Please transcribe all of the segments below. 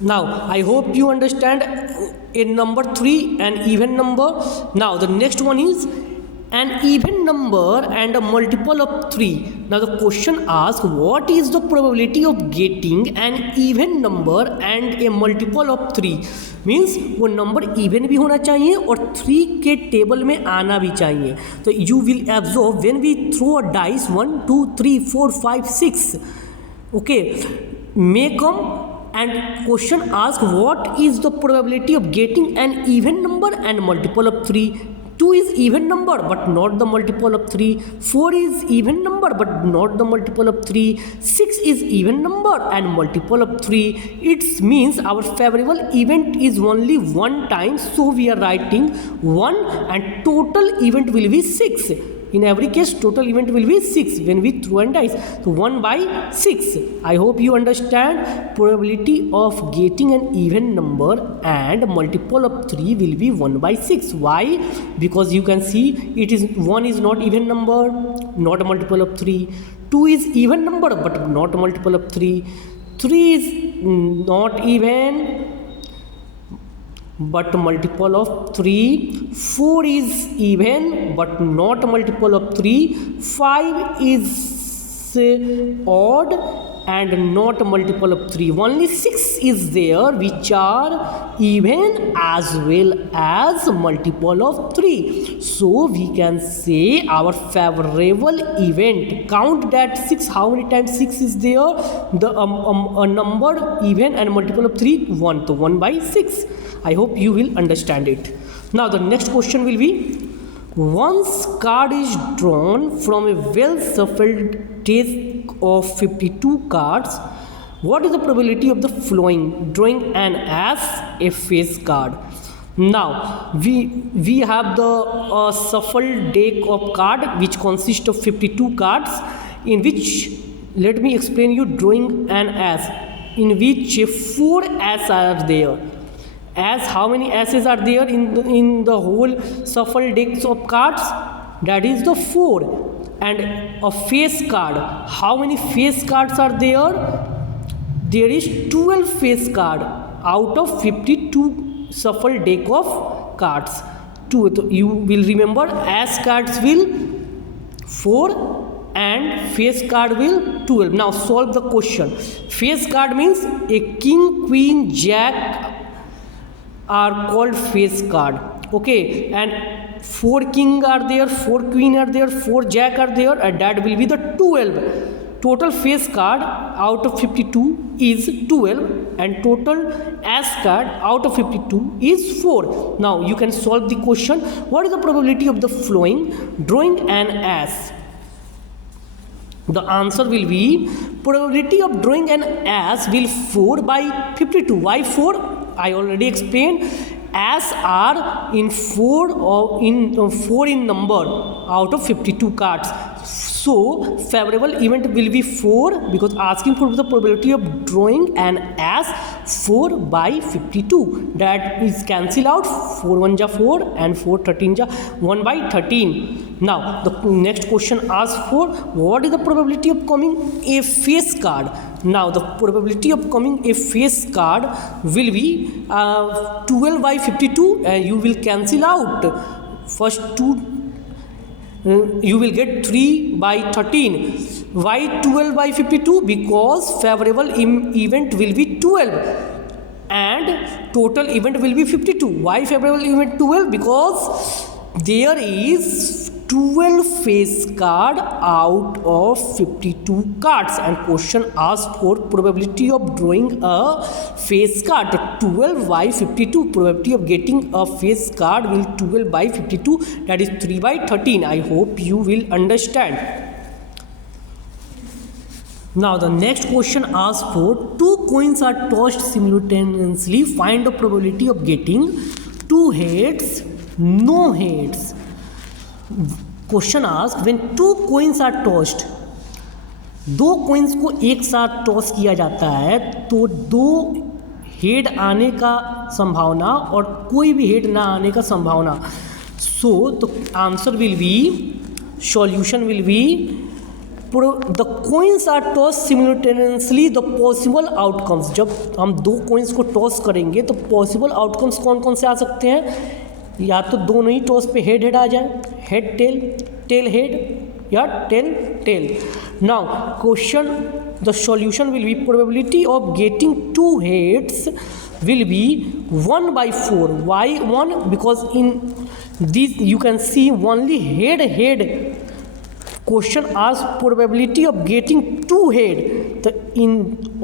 Now I hope you understand in number 3 an even number. Now the next one is an even number and a multiple of 3. Now the question asks what is the probability of getting an even number and a multiple of 3. Means वो number even भी होना चाहिए और 3 के table में आना भी चाहिए. तो you will observe when we throw a dice 1 2 3 4 5 6 okay may come and question ask what is the probability of getting an even number and multiple of 3. 2 is even number but not the multiple of 3. 4 is even number but not the multiple of 3. 6 is even number and multiple of 3. It means our favorable event is only one time, so we are writing 1 and total event will be 6. In every case total event will be 6 when we throw and dice. So 1 by 6. I hope you understand probability of getting an even number and multiple of 3 will be 1 by 6. Why? Because you can see it is 1 is not even number, not a multiple of 3. 2 is even number but not a multiple of 3. 3 is not even but multiple of 3. 4 is even but not a multiple of 3. 5 is odd and not a multiple of 3. Only 6 is there which are even as well as multiple of 3. So we can say our favorable event, count that 6, how many times 6 is there, the a number even and multiple of 3 1, so 1 by 6. I hope you will understand it. Now the next question will be once card is drawn from a well shuffled deck of 52 cards, what is the probability of the following: drawing an as a face card. Now we have the shuffled deck of card which consists of 52 cards, in which let me explain you drawing an as, in which 4 as are there. As how many asses are there in the whole shuffle decks of cards? That is the 4. And a face card, how many face cards are there? There is 12 face card out of 52 shuffle deck of cards. You will remember as cards will 4 and face card will 12. Now solve the question. Face card means a king, queen, jack are called face card, okay, and 4 king are there, 4 queen are there, 4 jack are there, and that will be the 12. Total face card out of 52 is 12 and total as card out of 52 is 4. Now you can solve the question. What is the probability of the following: drawing an as? The answer will be probability of drawing an as will 4 by 52. Why 4? I already explained. As are in 4 or in 4 in number out of 52 cards. So favorable event will be 4 because asking for the probability of drawing an as 4 by 52. That is cancel out. 4 1 ja 4 and 4 13 ja 1 by 13. Now the next question asks for what is the probability of coming a face card. Now the probability of coming a face card will be 12 by 52 and you will cancel out first 2. You will get 3 by 13. Why 12 by 52? Because favorable event will be 12 and total event will be 52. Why favorable event 12? Because there is 12 face card out of 52 cards and question asks for probability of drawing a face card. 12 by 52, probability of getting a face card will 12 by 52, that is 3 by 13. I hope you will understand. Now the next question asks for 2 coins are tossed simultaneously, find the probability of getting 2 heads, no heads. Question ask when 2 coins are tossed, 2 coins को एक साथ toss किया जाता है तो 2 head आने का संभावना और कोई भी हेड ना आने का संभावना. सो तो answer will be, solution will be the coins are toss simultaneously the possible outcomes, जब हम दो कोइंस को टॉस करेंगे तो पॉसिबल आउटकम्स कौन कौन से आ सकते हैं, या तो दोनों ही टॉस पे हेड हेड आ जाए, हेड टेल, टेल हेड या tail tail. Now question, the solution will be probability of getting two heads will be 1/4. Why 1? Because in this you can see only head question asks probability of getting two head. So in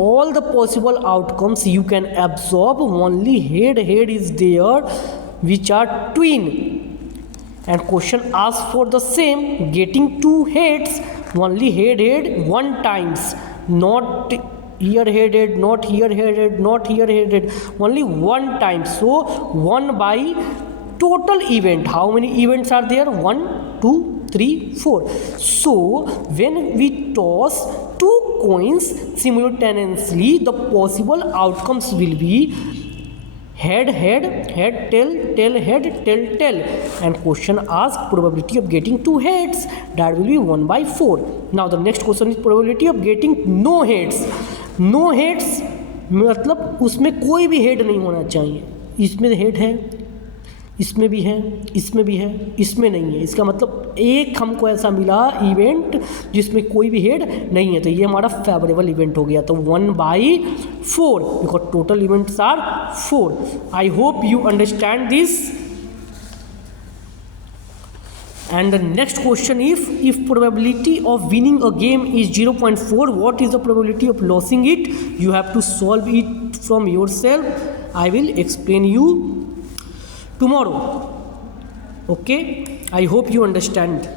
all the possible outcomes you can absorb only head is there which are twin, and question asks for the same, getting two heads, only head one times, not here headed, not here headed, not here headed, only one time. So 1 by total event. How many events are there? 1 2 3 4. So when we toss two coins simultaneously, the possible outcomes will be head head, head tail, tail head, tail tail, and question asks probability of getting two heads, that will be 1/4. Now the next question is probability of getting no heads. No heads मतलब उसमें कोई भी head नहीं होना चाहिए. इसमें head है, इसमें भी है, इसमें भी है, इसमें नहीं है. इसका मतलब एक हमको ऐसा मिला इवेंट जिसमें कोई भी हेड नहीं है, तो ये हमारा फेवरेबल इवेंट हो गया. तो 1/4 because total events are 4. I hope you understand this. And the next question, if probability of winning a game is 0.4, what is the probability of losing it? You have to solve it from yourself. I will explain you tomorrow. Okay, I hope you understand.